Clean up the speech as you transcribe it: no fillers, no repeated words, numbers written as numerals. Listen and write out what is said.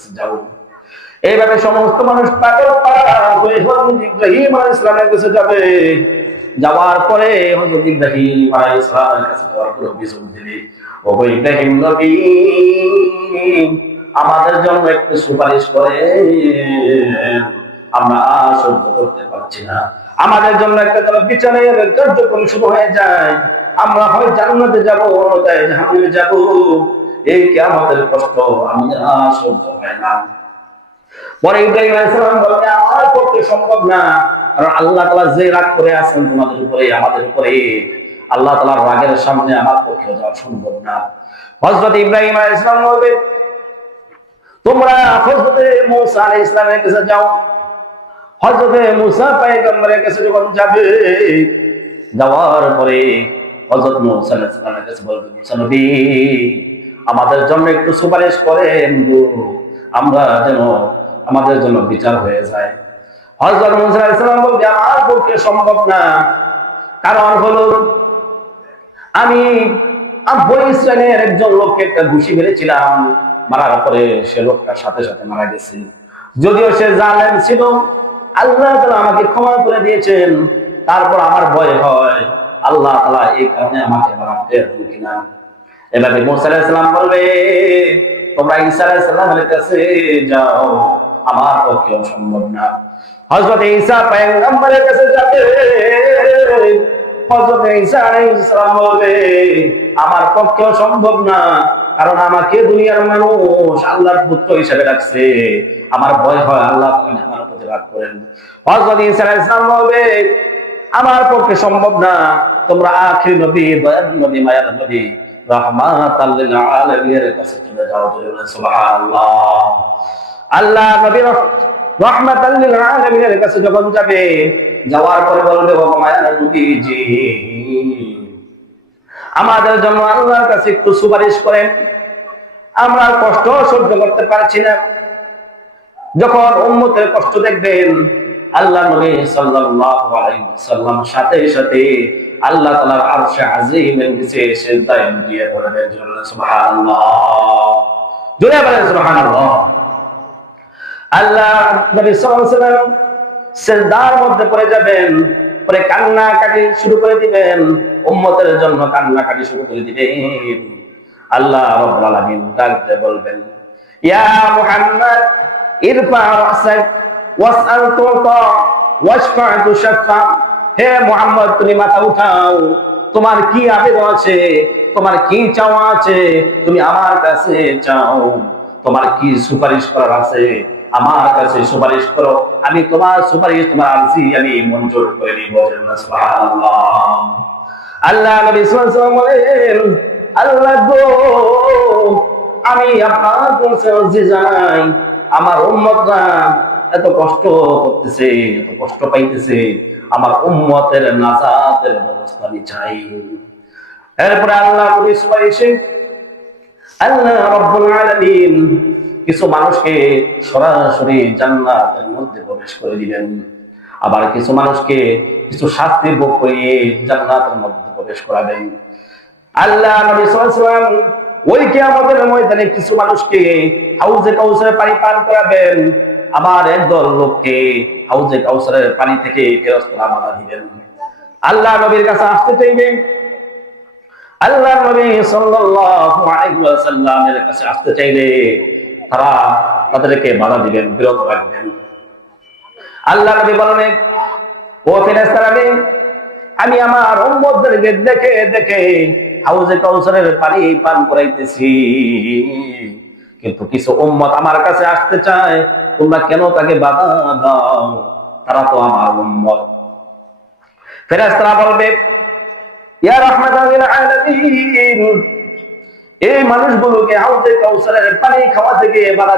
কাছে যাও। এইভাবে সমস্ত মানুষ পাগল পাড়া হয়ে হযরত ইব্রাহিম আলাইহিস সালামের কাছে যাবে। যাওয়ার পরে হযরত ইব্রাহিম আলাইহিস সালামের কাছে যাওয়ার পরে অভিযোগ দিবে, ও ইব্রাহিম নবী, আমাদের জন্য একটু সুপারিশ করেন, আমরা আর সহ্য করতে পারছি না। আমাদের জন্য একটা যেন বিচারের কার্যক্রম শুরু হয়ে যায়, আমরা হয় জান্নাতে যাব, অন্যথায় জাহান্নামে যাব। এই কিয়ামতের কষ্ট আমাদের আর সহ্য হয় না। পরে ইব্রাহিম আলাইহিস সালাম বলেন, আমার পক্ষে সম্ভব না, কারণ আল্লাহ তাআলা যে রাগ করে আছেন তোমাদের উপরে, আমাদের উপরে, আল্লাহ তাআলার রাগের সামনে আমার পক্ষে যাওয়া সম্ভব না। হযরত ইব্রাহিম আলাইহিস সালাম বলেন, তোমরা হযরত মূসা আলাইহিস সালামের কাছে যাও। হযরত মূসা পয়গম্বরের কাছে যখন যাবে, যাওয়ার পরে হযরত মূসা আলাইহিস সালামের কাছে বলবে, মূসা নবী, আমাদের জন্য একটু সুপারিশ করেন গো, আমরা যেন আমাদের জন্য বিচার হয়ে যায়। হযরত মূসা আলাইহিস সালাম বলবে, আমার পক্ষে সম্ভব না, কারণ হলো আমি বনী ইসরাইলের একজন লোককে একটা ঘুষি মেরেছিলাম, মারার পরে সে লোকটার সাথে সাথে মারা গেছে। যদিও সে জালেম ছিল, আল্লাহ তাআলা আমাকে ক্ষমা করে দিয়েছেন, তারপর আমার ভয় হয় আল্লাহ তাআলা এই কারণে আমাকে মারতে হবে কিনা। এভাবে মূসা আলাইহিস সালাম বলবে, তোমরা ঈসা আলাইহিস সালামের কাছে যাও, আমার পক্ষে সম্ভব না। হযরত ঈসা পয়গম্বরের কাছে যাবে, হযরত ঈসা আলাইহিস সালাম বলবে, আমার পক্ষে সম্ভব না, কারণ আমাকে দুনিয়ার মানুষ আল্লাহর পুত্র হিসেবে ডাকছে, আমার ভয় হয় আল্লাহ তাআলা আমার প্রতি রাগ করেন। হযরত ঈসা আলাইহিস সালাম বলবে, আমার পক্ষে সম্ভব না, তোমরা আখির নবী, দয়ার নবী, মায়ার নবী, রাহমাতাল লিল আলামিনের কাছে চলে যাও। সুবহানাল্লাহ। আল্লাহ নবী রাহমাতাল লিল আলামিনের কাছে যখন যাবে, যাওয়ার পরে বলবে, ও মায়ার নবীজি, আমাদের জন্য আল্লাহর কাছে একটু সুপারিশ করেন, আমরা কষ্ট সহ্য করতে পারছি না। যখন উম্মতের কষ্ট দেখবেন, আল্লাহ নবী সাল্লাল্লাহু আলাইহি ওয়াসাল্লাম সাথে সাথে আল্লাহ তাআলার আরশে আজিমের নিচে সিজদায় দিয়ে পড়বেন। সুবহানাল্লাহ, জোরে বলেন সুবহানাল্লাহ। আল্লাহ নবী সাল্লাল্লাহু আলাইহি ওয়াসাল্লাম সিজদার মধ্যে পড়ে যাবেন, পরে কান্নাকাটি শুরু করে দিবেন, উম্মতের জন্য কান্নাকাটি শুরু করে দিবেন। আল্লাহ রাব্বুল আলামিন ডাক দিয়ে বলবেন, ইয়া মুহাম্মদ ইরফা রাসাক ওয়াসআল তুতা ওয়াশফা তুশফা। হে মুহাম্মদ, তুমি মাথা উঠাও, তোমার কি আবেদন আছে, তোমার কি চাওয়া আছে, তুমি আমার কাছে চাও, তোমার কি সুপারিশ করার আছে আমার কাছে সুপারিশ করো, আমি তোমার সুপারিশ, তোমার আরজি আমি মঞ্জুর করে নিব। সুবহানাল্লাহ। আল্লাহ নবী সাল্লাল্লাহু আলাইহি ওয়াসাল্লাম বলেন, আল্লাহ গো, আমি আপনার কাছে আরজি জানাই, আমার উম্মতরা এত কষ্ট করতেছে, এত কষ্ট পাইতেছে, আমার উম্মতের নাজাতের ব্যবস্থা আমি চাই। এরপরে আল্লাহ নবী সুপারিশে আল্লাহ রাব্বুল আলামিন কিছু মানুষকে সরাসরি জান্নাতের মধ্যে প্রবেশ করে দিবেন, আবার কিছু মানুষকে কিছু শাস্তি ভোগ করিয়ে জান্নাতের মধ্যে প্রবেশ করাবেন। আল্লাহ নবী সাল্লাল্লাহু আলাইহি ওয়াসাল্লাম ওই কিয়ামতের ময়দানে কিছু মানুষকে হাউজে কাউসারের পানি পান করাবেন, আবার একদল লোককে হাউজে কাউসারের পানি থেকে ফেরেশতারা বাধা দিবেন। আল্লাহ নবীর কাছে আসতে চাইবেন, আল্লাহ নবী সাল্লাল্লাহু আলাইহি ওয়াসাল্লামের কাছে আসতে চাইলে তারা তাদেরকে বাধা দিবেন, বিরত রাখবেন। আল্লাহ নবী বলেন, ও ফেরেশতারা, আমি আমার উম্মতদেরকে দেখে দেখে হাউজে কাউসারের পানি পান করাইতেছি, কিন্তু কিছু উম্মত আমার কাছে আসতে চায়, তোমরা কেন তাকে বাধা দাও, তারা তো আমার উম্মত। ফেরেশতারা বলবে, ইয়া রাহমাতাল লিল আলামিন, এই মানুষগুলোকে হাউজে কাউসারের পানি খাওয়া থেকে বাধা